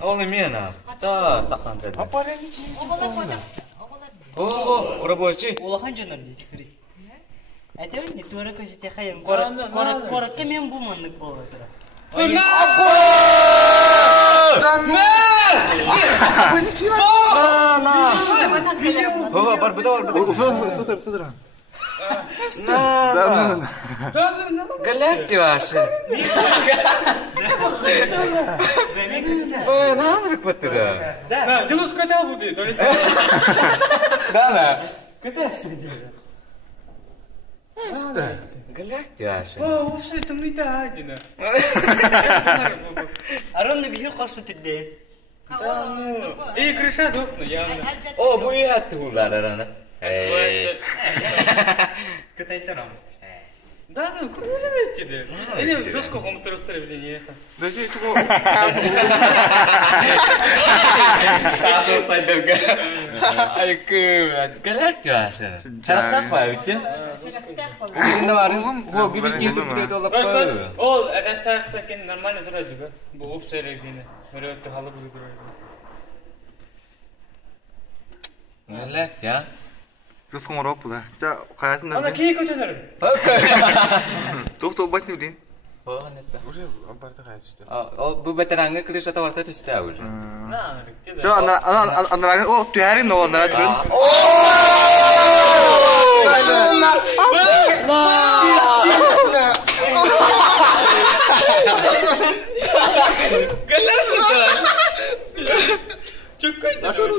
Ол емена. Та, таққан деді. О, рабочий. Улахан жанар дейді көрі. Әйтеуір не тура көзете қайым. Қорыққа мен бұмандық болып отыр. Бар, бұда. Сыдыр. Галакти ваши. Надо көттіді. Жұмыс көтел бұды. Да. Галакти ваши. Вообще, это мы да, Дина. Аронны бүйі қосу түрде. Да, ну. И крыша дохну, явно. О, бұл ет тұғылар араны. Кытайдарам. Да, ну, көрмелеметті де. Или жестко қомытырықтыр біліне. Дәде туго. Қасыл сайдырға. Ай, көм. Галакти ваши. Шарақтақ ба, өткен? Енді барын, ол көбет ертіп күтеді олап қойды. Ол, әдәс тарихта кен нормально тұрады ға. Бұл опция регені. Мөрөтті халы бұғы тұрады. Галакти, а? Жосқын орап бұда. Жа, қаятын Ана дәрден. кей көтенерім. Тоқ байтын өдейін. Уже барда қаятышты. Бұл бәтіраңы крыша таварта түсті уже. На, ректеді. Жа, анарағын, о, түйәрін о, анарағын түрін. Çok kötü. Nasıl oldu?